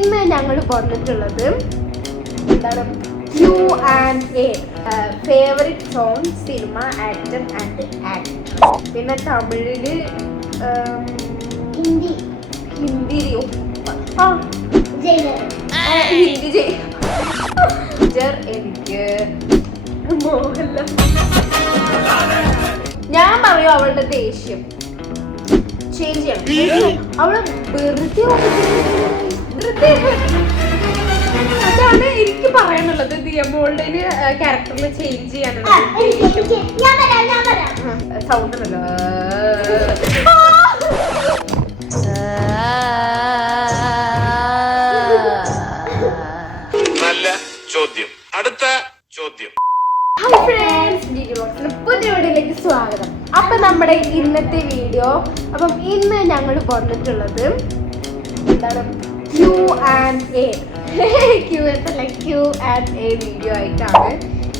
ഇന്ന് ഞങ്ങൾ പറഞ്ഞിട്ടുള്ളത് എന്താണ് Q&A, favourite song, cinema, actor and actress. പിന്നെ തമിഴില് ഹിന്ദി എനിക്ക് മോഹൻലാൽ. ഞാൻ പറയും അവളുടെ ദേഷ്യം ചേഞ്ച് ചെയ്യണം. അവള് വെറുതെ അതാണ് എനിക്ക് പറയാനുള്ളത്. ദിയമോളുടെ ക്യാരക്ടറിൽ ചേഞ്ച് ചെയ്യാനുള്ളത്. സൗണ്ട് ഉണ്ടല്ലോ. നല്ല ചോദ്യം. അടുത്ത ചോദ്യം. ഹായ് ഫ്രണ്ട്സ്, പുതിയ വീഡിയോയിലേക്ക് സ്വാഗതം. അപ്പൊ നമ്മുടെ ഇന്നത്തെ വീഡിയോ, അപ്പം ഇന്ന് ഞങ്ങൾ പറഞ്ഞിട്ടുള്ളത് എന്താണ് Q&A വീഡിയോ ആയിട്ടാണ്.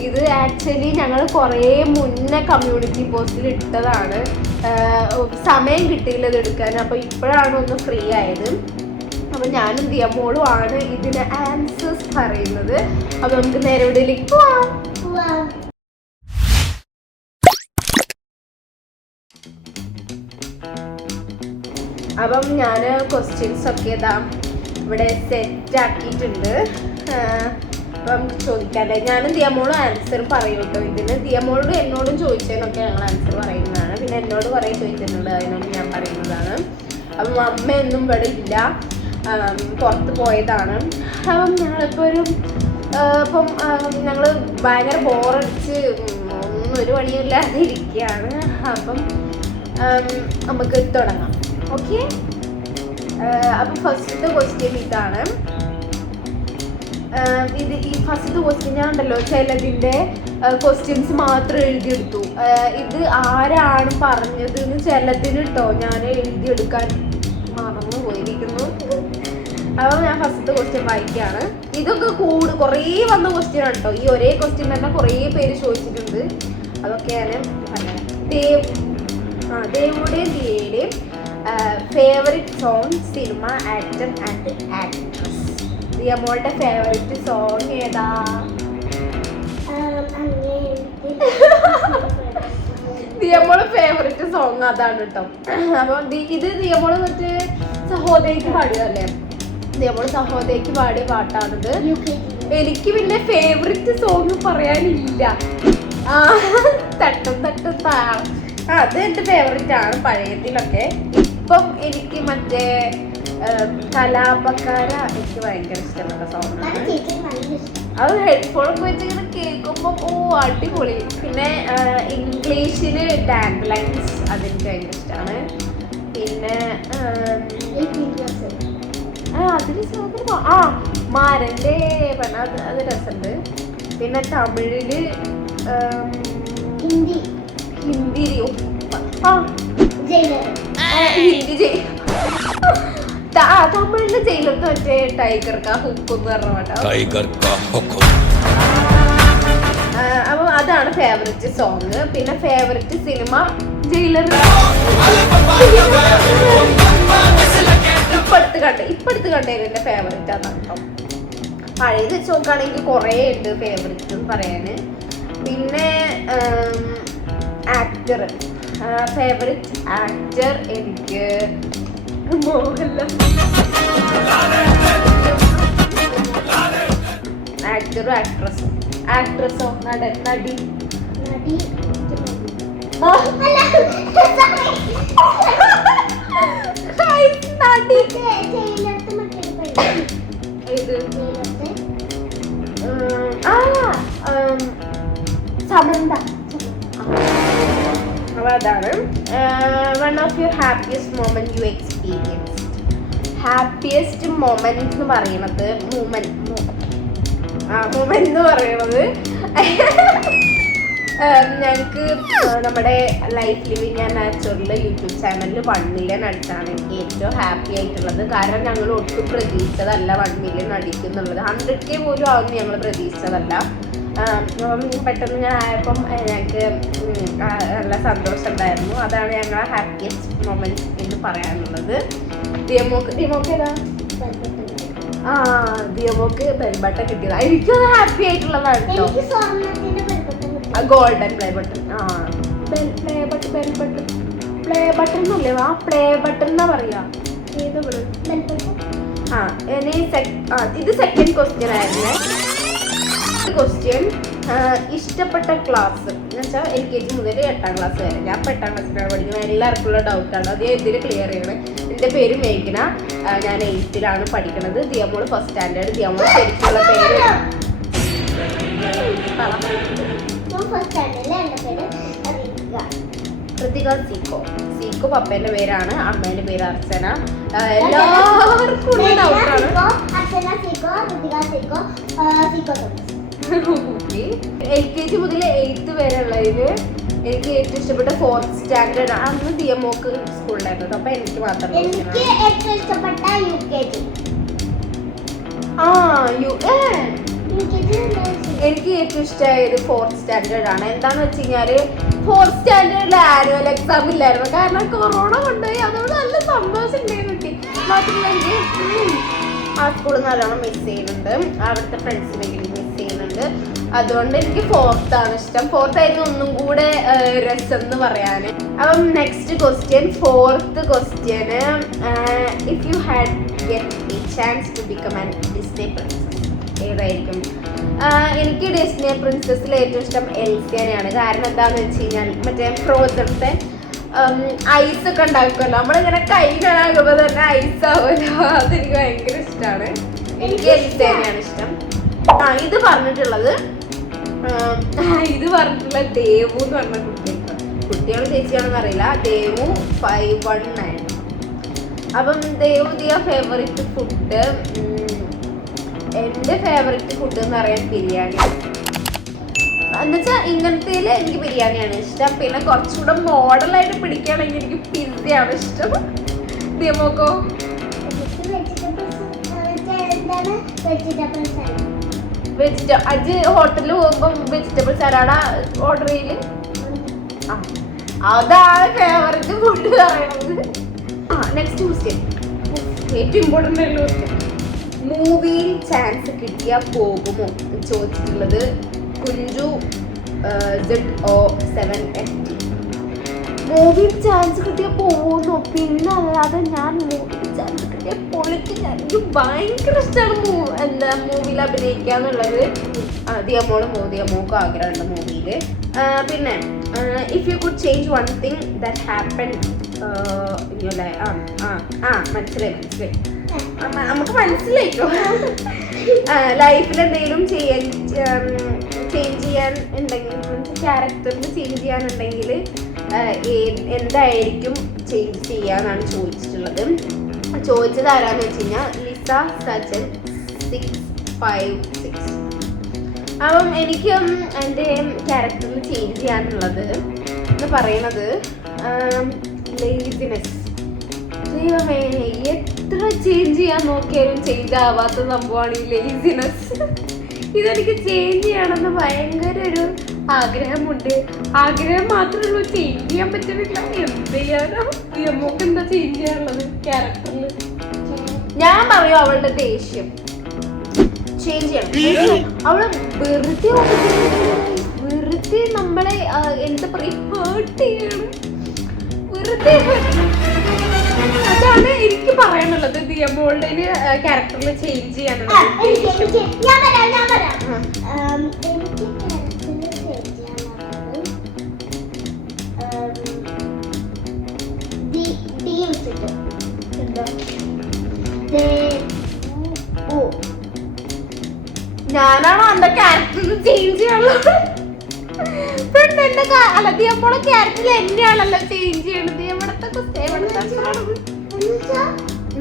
ഇത് ആക്ച്വലി ഞങ്ങൾ കുറേ മുന്നേ കമ്മ്യൂണിറ്റി പോസ്റ്റിൽ ഇട്ടതാണ്. സമയം കിട്ടിയില്ല ഇത് എടുക്കാൻ. അപ്പോൾ ഇപ്പോഴാണ് ഒന്ന് ഫ്രീ ആയത്. അപ്പോൾ ഞാനും ദിയമോളും ആണ് ഇതിന് ആൻസേഴ്സ് പറയുന്നത്. അപ്പോൾ നമുക്ക് നേരെ വീഡിയോയിലേക്ക് പോവാം. അപ്പം ഞാൻ ക്വസ്റ്റ്യൻസ് ഒക്കെ ഇതാ ഇവിടെ സെറ്റ് ആക്കിയിട്ടുണ്ട്. അപ്പം ചോദിക്കാല്ലേ, ഞാനും ദിയമോളും ആൻസർ പറയും കേട്ടോ. ഇതിന് ദിയമോളോടും എന്നോടും ചോദിച്ചതിനൊക്കെ ഞങ്ങൾ ആൻസർ പറയുന്നതാണ്. പിന്നെ എന്നോട് കുറേ ചോദിച്ചിട്ടുണ്ട്, അതിനോട് ഞാൻ പറയുന്നതാണ്. അപ്പം അമ്മയൊന്നും ഇവിടെ ഇല്ല, പുറത്ത് പോയതാണ്. അപ്പം ഞങ്ങളിപ്പോൾ ഇപ്പം ഞങ്ങൾ ഭയങ്കര ബോറടിച്ച് ഒന്നും ഒരു പണിയില്ലാതെ ഇരിക്കുകയാണ്. അപ്പം നമുക്ക് തുടങ്ങാം. ഓക്കെ, അപ്പം ഫസ്റ്റത്തെ ക്വസ്റ്റ്യൻ ഇതാണ്. ഈ ഫസ്റ്റത്തെ ക്വസ്റ്റ്യൻ ഞാൻ ഉണ്ടല്ലോ ചിലതിൻ്റെ ക്വസ്റ്റ്യൻസ് മാത്രം എഴുതിയെടുത്തു. ഇത് ആരാണ് പറഞ്ഞത് എന്ന് ചിലതിന് കേട്ടോ ഞാൻ എഴുതിയെടുക്കാൻ മറന്നു പോയിരിക്കുന്നു. അപ്പോൾ ഞാൻ ഫസ്റ്റത്തെ ക്വസ്റ്റ്യൻ വായിക്കുകയാണ്. ഇതൊക്കെ കുറേ വന്ന ക്വസ്റ്റ്യൻ ആണ് കേട്ടോ. ഈ ഒരേ ക്വസ്റ്റ്യൻ തന്നെ കുറേ പേര് ചോദിച്ചിട്ടുണ്ട്. അതൊക്കെ ഞാൻ പറയാം. ദേവുടെയും ദിയയുടെയും favourite song, cinema, actor and actress. ദിയമോളുടെ ഫേവറേറ്റ് സോങ് ഏതാ? ദിയമോള് ഫേവറേറ്റ് സോങ് അതാണ് കേട്ടോ. അപ്പം ഇത് ദിയമോള് മറ്റേ സഹോദരിക്ക് പാടിയതല്ലേ? ദിയമോള് സഹോദരിക്ക് പാടിയ പാട്ടാണിത്. എനിക്ക് പിന്നെ ഫേവറേറ്റ് സോങ് പറയാനില്ല. തട്ടും താളം, അത് എൻ്റെ ഫേവറേറ്റ് ആണ് പഴയതിലൊക്കെ. ഇപ്പം എനിക്ക് മറ്റേ കലാപക്കാര എനിക്ക് ഭയങ്കര ഇഷ്ടപ്പെട്ട സോങ്ങാണ്. അത് ഹെഡ്ഫോണൊക്കെ വെച്ചിങ്ങനെ കേൾക്കുമ്പോൾ അടിപൊളി. പിന്നെ ഇംഗ്ലീഷില് ഡാൻഡ്ലൈൻസ് അതെനിക്ക് ഭയങ്കര ഇഷ്ടമാണ്. പിന്നെ അതിന് മാരൻ്റെ പെണ്ണ അത് രസമുണ്ട്. പിന്നെ തമിഴില് ഹിന്ദി തമിഴില് ജയിലത്ത് മറ്റേ ടൈഗർ കാ ഹുക്ക് എന്ന് പറഞ്ഞ പാട്ടാ. അപ്പൊ അതാണ് ഫേവറേറ്റ് സോങ്. പിന്നെ ഫേവറേറ്റ് സിനിമ ജയിലർ. ഇപ്പടുത്ത് കണ്ടതിന്റെ ഫേവറേറ്റ് അതാണ് കേട്ടോ. പഴയത് വെച്ച് നോക്കുകയാണെങ്കിൽ കുറേ ഉണ്ട് ഫേവറേറ്റ് പറയാന്. പിന്നെ ആക്ടർ, ഫേവറേറ്റ് ആക്ടർ എനിക്ക് മോഹൻലാൽ. ആക്ടറും ആക്ട്രസോ നടി സമന്ത. അതാണ് one of your happiest moment U experience. Happiest moment എന്ന് പറയുന്നത് മൊമെന്റ് എന്ന് പറയുന്നത് ഞങ്ങൾക്ക് നമ്മുടെ life living and natural YouTube ചാനലിൽ 1 മില്യൺ അടിച്ചാണ് എനിക്ക് ഏറ്റവും ഹാപ്പി ആയിട്ടുള്ളത്. കാരണം ഞങ്ങൾ ഒട്ടും പ്രതീക്ഷിച്ചതല്ല 1 മില്യൺ അടിക്കുന്നുള്ളത്. 100K പോലും ആവുമെന്ന് ഞങ്ങൾ പ്രതീക്ഷിച്ചതല്ല. പെട്ടെന്ന് ഞാൻ ആയപ്പം ഞങ്ങൾക്ക് നല്ല സന്തോഷം ഉണ്ടായിരുന്നു. അതാണ് ഞങ്ങളുടെ ഹാപ്പിയസ്റ്റ് മൊമെന്റ് എന്ന് പറയാനുള്ളത്. ദിയമോക്ക് ഏതാ? ആ ദിയമോക്ക് ബെൽബട്ടൺ കിട്ടിയതാ. എനിക്കത് ഹാപ്പി ആയിട്ടുള്ളതാണ് കേട്ടോ. Golden play button. ആ പ്ലേ ബട്ടൺ എന്നല്ലേ? ആ പ്ലേ ബട്ടൺ എന്നാ പറയാ. ആ ഇനി ഇത് സെക്കൻഡ് ക്വസ്റ്റ്യൻ ആയിരുന്നേ. ക്വസ്റ്റ്യൻ ഇഷ്ടപ്പെട്ട ക്ലാസ് എന്ന് വെച്ചാൽ LKG മുതൽ 8ാം ക്ലാസ് വരെ. ഞാൻ ഇപ്പോൾ 8ാം ക്ലാസ്സിലാണ് പഠിക്കുന്നത്. എല്ലാവർക്കും ഉള്ള ഡൗട്ടാണ്, അത് ഇതിൽ ക്ലിയർ ചെയ്യണം. എൻ്റെ പേര് മേഘന, ഞാൻ 8ലാണ് പഠിക്കുന്നത്. ദിയമോള് ഫസ്റ്റ് സ്റ്റാൻഡേർഡ്. ദിയമോള് ശരിക്കുള്ള പേര് കൃതിക സീക്കോ. സീക്കോ പപ്പേന്റെ പേരാണ്, അമ്മേന്റെ പേര് അർച്ചന. എല്ലാവർക്കും ഉള്ള ഡൗട്ടാണ്. LKG മുതൽ 8th വരെ ഉള്ളതില് എനിക്ക് ഏറ്റവും ഇഷ്ടപ്പെട്ട 4th സ്റ്റാൻഡേർഡ്. അന്ന് ദിയമോക്ക് സ്കൂളിലായിരുന്നു, അപ്പൊ എനിക്ക് മാത്രം. എനിക്ക് ഏറ്റവും ഇഷ്ടമായത് 4th സ്റ്റാൻഡേർഡ് ആണ്. എന്താന്ന് വെച്ച് കഴിഞ്ഞാല് 4th സ്റ്റാൻഡേർഡിൽ ആനുവൽ എക്സാം ഇല്ലായിരുന്നു, കാരണം കൊറോണ കൊണ്ടുപോയി. അതുകൊണ്ട് നല്ല സന്തോഷം ഉണ്ടായിരുന്നു കിട്ടി. മാത്രമല്ല എനിക്ക് ആ സ്കൂൾ നല്ലോണം മിസ് ചെയ്യുന്നുണ്ട്, അവിടുത്തെ ഫ്രണ്ട്സിനെങ്കിലും മിസ് ചെയ്യുന്നുണ്ട്. അതുകൊണ്ട് എനിക്ക് 4th ആണ് ഇഷ്ടം. 4th ആയിരുന്നു ഒന്നും കൂടെ രസം എന്ന് പറയാൻ. അപ്പം നെക്സ്റ്റ് ക്വസ്റ്റ്യൻ, 4th ക്വസ്റ്റ്യന്, if you had get a chance to become an Disney princess, ഏതായിരിക്കും? എനിക്ക് ഡിസ്നി പ്രിൻസസിൽ ഏറ്റവും ഇഷ്ടം എൽസിനെയാണ്. കാരണം എന്താണെന്ന് വെച്ച് കഴിഞ്ഞാൽ മറ്റേ ഫ്രോസൺത്തെ ഐസ് ഒക്കെ ഉണ്ടാക്കുമല്ലോ, നമ്മളിങ്ങനെ കൈ കാണാകുമ്പോൾ തന്നെ ഐസ് ആവുമല്ലോ, അതെനിക്ക് ഭയങ്കര ഇഷ്ടമാണ്. എനിക്ക് എൽസിനെയാണ് ഇഷ്ടം. ഇത് പറഞ്ഞിട്ടുള്ള ദേവു എന്ന് പറഞ്ഞ കുട്ടികൾ ചേച്ചിയാണെന്ന് അറിയില്ല. ദേവു 519. അപ്പം ദേവു ദിയ ഫേവറേറ്റ് ഫുഡ്, എൻ്റെ ഫേവറേറ്റ് ഫുഡ് എന്ന് പറയാൻ ബിരിയാണി. എന്നുവെച്ചാൽ ഇങ്ങനത്തേൽ എനിക്ക് ബിരിയാണിയാണ് ഇഷ്ടം. പിന്നെ കുറച്ചുകൂടെ മോഡലായിട്ട് പിടിക്കുകയാണെങ്കിൽ എനിക്ക് പിസ്സയാണ് ഇഷ്ടം. ദിയമോക്കോ? അജ് ഹോട്ടലിൽ പോകുമ്പോൾ വെജിറ്റബിൾ സലാഡാ ഓർഡർ ചെയ്യല്? അതാണ് ഫേവറേറ്റ് ഫുഡ് പറയുന്നത്. നെക്സ്റ്റ് ക്വസ്റ്റ്യൻ, ഏറ്റവും ഇമ്പോർട്ടൻ്റ് ആയിട്ടുള്ള ക്വസ്റ്റ്യൻ. മൂവിയിൽ ചാൻസ് കിട്ടിയാൽ പോകുമോ ചോദിച്ചിട്ടുള്ളത് കുഞ്ചു ZO7FT. മൂവിയിൽ ചാൻസ് കിട്ടിയാൽ പോകുന്നു. പിന്നെ അല്ലാതെ ഞാൻ മൂവിയിൽ ചാൻസ് കിട്ടിയാൽ പൊളിക്കും. എനിക്ക് ഭയങ്കര ഇഷ്ടമാണ് മൂവിയിൽ അഭിനയിക്കുക എന്നുള്ളത്. ദിയമോക്കും ആഗ്രഹമുണ്ട് മൂവിയിൽ. പിന്നെ if you could change one thing that happen in your life. മനസ്സിലായി നമുക്ക് മനസ്സിലായിട്ടോ. ലൈഫിൽ എന്തെങ്കിലും ചേഞ്ച് ചെയ്യാൻ ഉണ്ടെങ്കിൽ, ക്യാരക്ടറിന് ചേഞ്ച് ചെയ്യാനുണ്ടെങ്കിൽ എന്തായിരിക്കും ചേഞ്ച് ചെയ്യാന്നാണ് ചോദിച്ചിട്ടുള്ളത്. ചോദിച്ചത് ആരാന്ന് വെച്ച് കഴിഞ്ഞാൽ ലിസ സജൻ 656. അപ്പം എനിക്ക് എൻ്റെ ക്യാരക്ടറിന് ചേഞ്ച് ചെയ്യാനുള്ളത് എന്ന് പറയുന്നത് ലേസിനെസ്. എത്ര ചേഞ്ച് ചെയ്യാൻ നോക്കിയാലും ചേഞ്ച് ആവാത്ത സംഭവമാണ് ഈ ലേസിനെസ്. ഇതെനിക്ക് ചേഞ്ച് ചെയ്യണമെന്ന് ഭയങ്കര ഒരു ആഗ്രഹമുണ്ട്. ആഗ്രഹം മാത്രമേ ഉള്ളൂ, ചേഞ്ച് ചെയ്യാൻ പറ്റുന്നില്ല. എന്ത് ചെയ്യാനോ? ദിയമോക്ക് എന്താ ചേഞ്ച് ചെയ്യാനുള്ളത് ക്യാരക്ടറിൽ? ഞാൻ പറയും അവളുടെ ദേഷ്യം ചേഞ്ച് ചെയ്യണം. അവള് വെറുതെ നമ്മളെ എന്താ പറയാ ഹേർട്ട് ചെയ്യണം. വെറുതെ അതാണ് എനിക്ക് പറയാനുള്ളത്. ദിയമോളുടെ ക്യാരക്ടറിൽ ചേഞ്ച് ചെയ്യാനുള്ളത്. ഞാനാണോ എന്റെ ക്യാരക്ടറിന് ചേഞ്ച് ചെയ്യാനുള്ളത്? ദിയമോളെ ക്യാരക്ടറിൽ എന്നെയാണല്ലോ ചേഞ്ച് ചെയ്യണത്.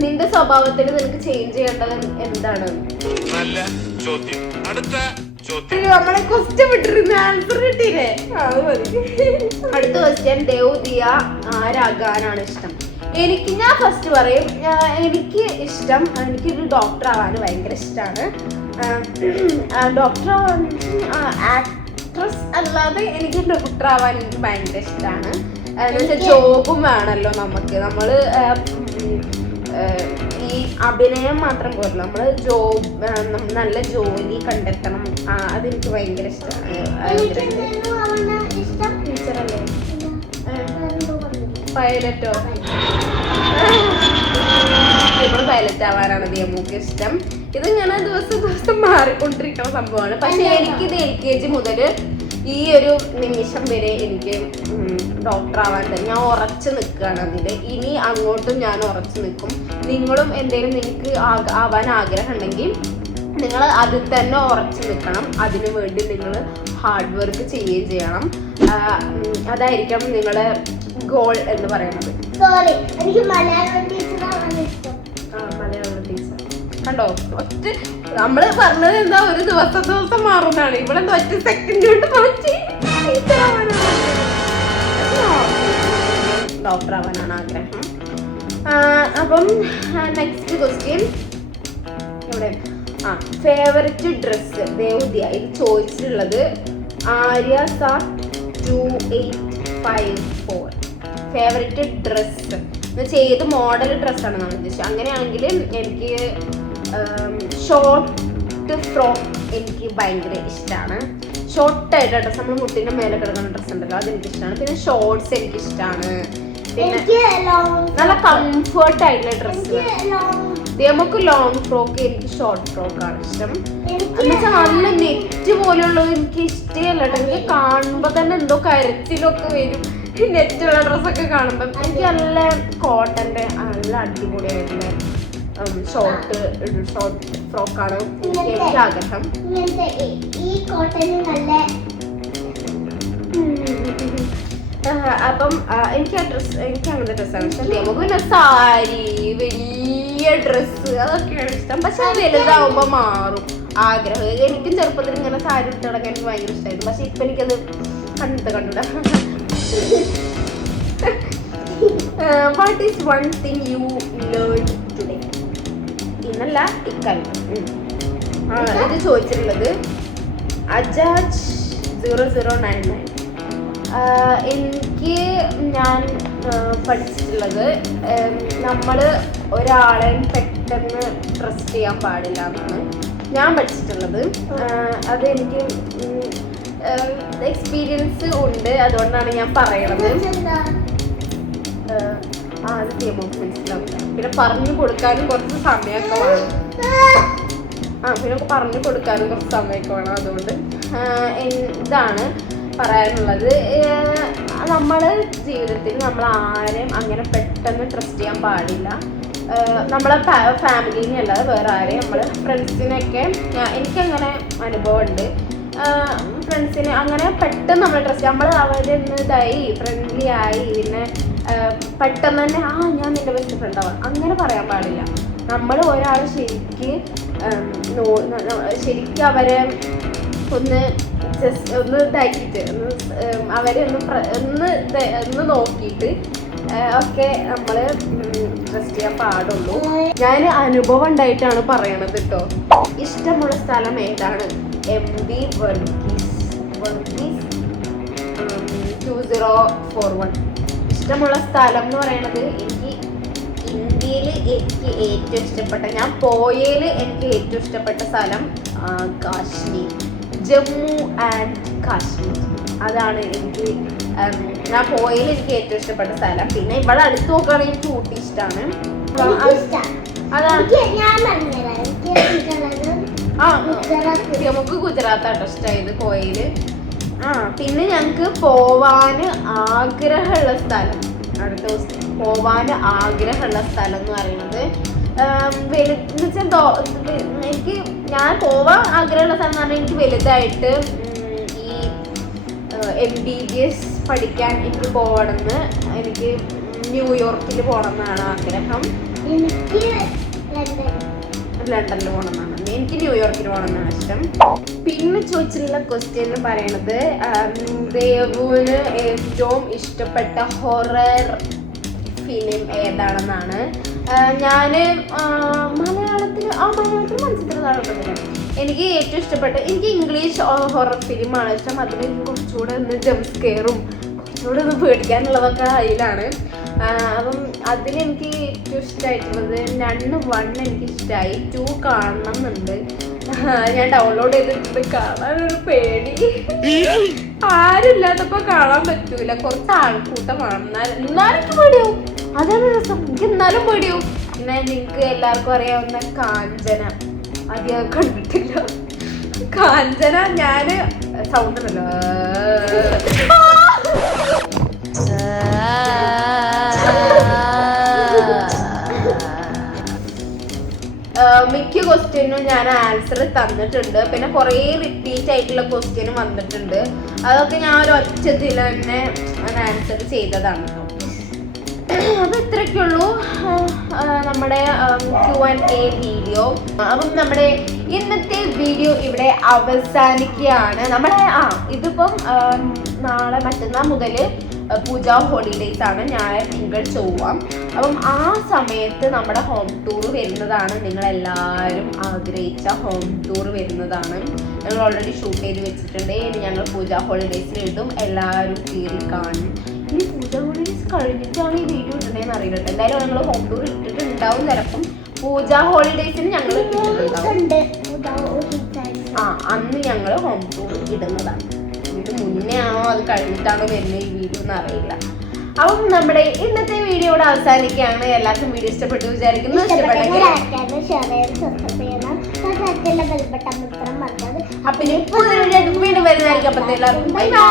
നിന്റെ സ്വഭാവത്തിൽ നിനക്ക് ചേഞ്ച് ചെയ്യേണ്ടത് എന്താണ്? നമ്മളെ ക്വസ്റ്റ്യൻ വിട്ടിരുന്ന ആൻസർ കിട്ടിയില്ലേ? അടുത്ത ക്വസ്റ്റ്യൻ, ദേവു ദിയ ആരാകാനാണ് ഇഷ്ടം? ഞാൻ ഫസ്റ്റ് പറയും, എനിക്ക് ഇഷ്ടം, എനിക്കൊരു ഡോക്ടർ ആവാൻ ഭയങ്കര ഇഷ്ടമാണ്. ഡോക്ടർ ആക്ട്രസ് അല്ലാതെ എനിക്ക് ഡോക്ടർ ആവാൻ എനിക്ക് ഭയങ്കര ഇഷ്ടമാണ്. എന്നുവെച്ചാൽ ജോബും വേണമല്ലോ നമുക്ക്. നമ്മൾ ഈ അഭിനയം മാത്രം പോരല്ലോ, നമ്മൾ നല്ല ജോലി കണ്ടെത്തണം. അതെനിക്ക് ഭയങ്കര ഇഷ്ടമാണ്. ടീച്ചറല്ലേ? പൈലറ്റോ? ഇപ്പോൾ പൈലറ്റ് ആവാനാണ് ദിയമോക്ക് ഇഷ്ടം. ഇതിങ്ങനെ ദിവസം മാറിക്കൊണ്ടിരിക്കുന്ന സംഭവമാണ്. പക്ഷെ എനിക്കിത് LKG മുതൽ ഈ ഒരു നിമിഷം വരെ എനിക്ക് ഡോക്ടർ ആവാൻ തന്നെ ഞാൻ ഉറച്ചു നിൽക്കുകയാണ് അതിൽ. ഇനി അങ്ങോട്ടും ഞാൻ ഉറച്ചു നിൽക്കും. നിങ്ങളും എന്തെങ്കിലും നിങ്ങൾക്ക് ആവാൻ ആഗ്രഹം ഉണ്ടെങ്കിൽ നിങ്ങൾ അതിൽ തന്നെ ഉറച്ചു നിൽക്കണം. അതിനു വേണ്ടി നിങ്ങൾ ഹാർഡ് വർക്ക് ചെയ്യുകയും ചെയ്യണം. അതായിരിക്കണം നിങ്ങളുടെ ഗോൾ എന്ന് പറയുന്നത്. മലയാളം ടീച്ചർ കണ്ടോ, ഒറ്റ നമ്മള് പറഞ്ഞത് എന്താ, ഒരു ദിവസം മാറുന്നതാണ്. ഇവിടെ ഒറ്റ സെക്കൻഡ് കൊണ്ട് മാറ്റി ഡോക്ടർ ആവാനാണ് ആഗ്രഹം. അപ്പം നെക്സ്റ്റ് ക്വസ്റ്റ്യൻ ഇവിടെ ഫേവററ്റ് ഡ്രസ്സ് ദേവുദ്യ ഇത് ചോദിച്ചിട്ടുള്ളത് ആര്യ സാർ 2854. ഫേവററ്റ് ഡ്രസ്സ് എന്ന് വെച്ചാൽ ഏത് മോഡൽ ഡ്രസ്സാണ് നമ്മൾ ഉദ്ദേശിച്ചത്. അങ്ങനെയാണെങ്കിൽ എനിക്ക് ഷോർട്ട് ഫ്രോക്ക് എനിക്ക് ഭയങ്കര ഇഷ്ടമാണ്. ഷോർട്ടായിട്ട് ഡ്രസ്സ് നമ്മൾ മുട്ടിൻ്റെ മേലെ കിടക്കുന്ന ഡ്രസ്സ് ഉണ്ടല്ലോ, അതെനിക്ക് ഇഷ്ടമാണ്. പിന്നെ ഷോർട്ട്സ് എനിക്ക് ഇഷ്ടമാണ്. പിന്നെ നല്ല കംഫർട്ട് ആയിട്ടുള്ള ഡ്രസ്സ്. നമുക്ക് ലോങ് ഫ്രോക്ക്, എനിക്ക് ഷോർട്ട് ഫ്രോക്കാണ് ഇഷ്ടം. എന്നുവെച്ചാൽ നല്ല നെറ്റ് പോലെയുള്ളത് എനിക്ക് ഇഷ്ടമല്ല കേട്ടോ. എനിക്ക് കാണുമ്പോൾ തന്നെ എന്തോ കരച്ചിലൊക്കെ വരും നെറ്റുള്ള ഡ്രസ്സൊക്കെ കാണുമ്പോൾ. എനിക്ക് നല്ല കോട്ടൻ്റെ നല്ല അടിപൊളിയായിട്ടുള്ള ഷോർട്ട് ഫ്രോക്കാണ് എനിക്ക് ആഗ്രഹം. അപ്പം എനിക്ക് ആ ഡ്രസ്സ്, എനിക്ക് അങ്ങനത്തെ ഡ്രസ്സാണ് ഇഷ്ടം. നമുക്ക് പിന്നെ സാരി, വലിയ ഡ്രസ്സ് അതൊക്കെയാണ് ഇഷ്ടം. പക്ഷെ അത് വലുതാവുമ്പോൾ മാറും ആഗ്രഹം. എനിക്കും ചെറുപ്പത്തിൽ ഇങ്ങനെ സാരി ഇട്ട് നടക്കാൻ എനിക്ക് ഭയങ്കര ഇഷ്ടമായിരുന്നു. പക്ഷെ ഇപ്പം എനിക്കത് കണ്ടില്ല. What is one thing you learn today? ഇന്നല്ല ഇക്കാലം. ഇത് ചോദിച്ചിട്ടുള്ളത് അജാജ് 0099. എനിക്ക് ഞാൻ പഠിച്ചിട്ടുള്ളത് നമ്മൾ ഒരാളെ പെട്ടെന്ന് ട്രസ്റ്റ് ചെയ്യാൻ പാടില്ല എന്നാണ് ഞാൻ പഠിച്ചിട്ടുള്ളത്. അതെനിക്ക് എക്സ്പീരിയൻസ് ഉണ്ട്, അതുകൊണ്ടാണ് ഞാൻ പറയണത്. അത് നമുക്ക് മനസ്സിലാവില്ല. പിന്നെ പറഞ്ഞു കൊടുക്കാനും കുറച്ച് സമയമൊക്കെ വേണം. പിന്നെ പറഞ്ഞു കൊടുക്കാനും കുറച്ച് സമയമൊക്കെ വേണം. അതുകൊണ്ട് ഇതാണ് പറയാനുള്ളത്. നമ്മൾ ജീവിതത്തിൽ നമ്മൾ ആരെയും അങ്ങനെ പെട്ടെന്ന് ട്രസ്റ്റ് ചെയ്യാൻ പാടില്ല. നമ്മളെ ഫാമിലിനെ അല്ലാതെ വേറെ ആരെയും, നമ്മൾ ഫ്രണ്ട്സിനൊക്കെ എനിക്കങ്ങനെ അനുഭവമുണ്ട്. ഫ്രണ്ട്സിനെ അങ്ങനെ പെട്ടെന്ന് നമ്മൾ ട്രസ്റ്റ്, നമ്മൾ അവരൊന്ന് ഇതായി ഫ്രണ്ട്ലി ആയി പിന്നെ പെട്ടെന്ന് തന്നെ ഞാൻ നിൻ്റെ ബെസ്റ്റ് ഫ്രണ്ട് ആവാം അങ്ങനെ പറയാൻ പാടില്ല. നമ്മൾ ഒരാൾ ശരിക്കും അവരെ ഒന്ന് ഇതാക്കിയിട്ട് അവരെ ഒന്ന് നോക്കിയിട്ട് ഒക്കെ നമ്മൾ ട്രസ്റ്റ് ചെയ്യാൻ പാടുള്ളൂ. ഞാൻ അനുഭവം ഉണ്ടായിട്ടാണ് പറയണത് കേട്ടോ. ഇഷ്ടമുള്ള സ്ഥലം ഏതാണ്? MB വർഗീസ് 2041. ഇഷ്ടമുള്ള സ്ഥലം എന്ന് പറയുന്നത് എനിക്ക് ഇന്ത്യയിൽ എനിക്ക് ഏറ്റവും ഇഷ്ടപ്പെട്ട, ഞാൻ പോയതിൽ എനിക്ക് ഏറ്റവും ഇഷ്ടപ്പെട്ട സ്ഥലം കാശ്മീർ, ജമ്മു ആൻഡ് കാശ്മീർ. അതാണ് എനിക്ക് ഞാൻ പോയതിൽ എനിക്ക് ഏറ്റവും ഇഷ്ടപ്പെട്ട സ്ഥലം. പിന്നെ ഇവിടെ അടുത്ത് നോക്കുകയാണെങ്കിൽ എനിക്ക് ഊട്ടി ഇഷ്ടമാണ്. അതാണ് നമുക്ക് ഗുജറാത്താണ് ഇഷ്ടമായത് പോയതിൽ. പിന്നെ ഞങ്ങൾക്ക് പോവാൻ ആഗ്രഹമുള്ള സ്ഥലം, അടുത്ത ദിവസം പോവാൻ ആഗ്രഹമുള്ള സ്ഥലം എന്ന് പറയുന്നത് എനിക്ക് ഞാൻ പോവാൻ ആഗ്രഹമുള്ള സ്ഥലം എന്ന് പറഞ്ഞാൽ എനിക്ക് വലുതായിട്ട് ഈ MBBS പഠിക്കാൻ എനിക്ക് പോകണമെന്ന്, എനിക്ക് ന്യൂയോർക്കിൽ പോകണം എന്നാണ് ആഗ്രഹം. എനിക്ക് ലണ്ടനിൽ പോകണം എന്നാണ്, എനിക്ക് ന്യൂയോർക്കിൽ പോകണം എന്നാണ് ഇഷ്ടം. പിന്നെ ചോദിച്ചിട്ടുള്ള ക്വസ്റ്റ്യൻ എന്ന് പറയുന്നത് ദേവുവിന് ഏറ്റവും ഇഷ്ടപ്പെട്ട ഹൊറർ ഫിലിം ഏതാണെന്നാണ്. ഞാൻ മലയാളത്തിൽ മനസ്സിലാക്കുന്നില്ല. എനിക്ക് ഏറ്റവും ഇഷ്ടപ്പെട്ട, എനിക്ക് ഇംഗ്ലീഷ് ഹൊറർ ഫിലിമാണ് ഇഷ്ടം. അതിൽ കുറച്ചുകൂടെ ഒന്ന് ജംപ് സ്കെയറും കുറച്ചുകൂടെ ഒന്ന് പേടിക്കാനുള്ളതൊക്കെ അതിലാണ്. അപ്പം അതിലെനിക്ക് ഏറ്റവും ഇഷ്ടമായിട്ടുള്ളത് നണ്ണ് 1 എനിക്ക് ഇഷ്ടമായി, 2 കാണണം എന്നുണ്ട്. ഞാൻ ഡൗൺലോഡ് ചെയ്തിട്ടുണ്ട്, കാണാനൊരു പേടി. ആരുമില്ലാത്തപ്പോൾ കാണാൻ പറ്റൂല, കുറച്ച് ആൾക്കൂട്ടമാണ്. എന്നാലും പേടിയാവും, അതാണ് രസം. എനിക്ക് എന്നാലും പേടിയാവും. പിന്നെ നിങ്ങൾക്ക് എല്ലാവർക്കും അറിയാവുന്ന കാഞ്ചന, അധികം കണ്ടിട്ടില്ല. കാഞ്ചന ഞാൻ സൗണ്ട് ഉണ്ടല്ലോ, മിക്ക ക്വസ്റ്റ്യനും ഞാൻ ആൻസർ തന്നിട്ടുണ്ട്. പിന്നെ കുറേ റിപ്പീറ്റ് ആയിട്ടുള്ള ക്വസ്റ്റ്യനും വന്നിട്ടുണ്ട്. അതൊക്കെ ഞാൻ ഒരു ഒറ്റത്തിൽ തന്നെ ആൻസർ ചെയ്തതാണ്. അപ്പം ഇത്രയൊക്കെയുള്ളൂ നമ്മുടെ Q&A വീഡിയോ. അപ്പം നമ്മുടെ ഇന്നത്തെ വീഡിയോ ഇവിടെ അവസാനിക്കുകയാണ്. നമ്മുടെ ഇതിപ്പം നാളെ മറ്റന്നാൾ മുതൽ പൂജ ഹോളിഡേയ്സ് ആണ്, ഞായർ തിങ്കൾ ചൊവ്വ. അപ്പം ആ സമയത്ത് നമ്മുടെ ഹോം ടൂർ വരുന്നതാണ്. നിങ്ങളെല്ലാവരും ആഗ്രഹിച്ച ഹോം ടൂർ വരുന്നതാണ്. ഞങ്ങൾ ഓൾറെഡി ഷൂട്ട് ചെയ്ത് വെച്ചിട്ടുണ്ട്. ഇനി ഞങ്ങൾ പൂജ ഹോളിഡേയ്സിൽ എഴുതും, എല്ലാവരും കയറി കാണും. ഇനി പൂജ ഹോളിഡേയ്സ് കഴിഞ്ഞിട്ടാണ് ഈ വീഡിയോ ഇടണേന്ന് അറിയില്ല കേട്ടോ. എന്തായാലും ഞങ്ങൾ ഹോം ടൂർ ഇട്ടിട്ടുണ്ടാവും. ചിലപ്പം പൂജ ഹോളിഡേയ്സിന് ഞങ്ങൾ അന്ന് ഞങ്ങൾ ഹോം ടൂർ ഇടുന്നതാണ്. ഇത് മുന്നേ ആണോ അത് കഴിഞ്ഞിട്ടാണോ വരുന്നത് ഈ വീഡിയോ എന്ന് അറിയില്ല. അപ്പം നമ്മുടെ ഇന്നത്തെ വീഡിയോ ഇവിടെ അവസാനിക്കുകയാണ്. എല്ലാവർക്കും വീഡിയോ ഇഷ്ടപ്പെട്ടു വിചാരിക്കുന്നു. ഇഷ്ടപ്പെട്ടെങ്കിൽ അപ്പൊ വീണ്ടും വരുന്നതായിരിക്കും. അപ്പത്തെ എല്ലാവർക്കും ബൈ ബൈ.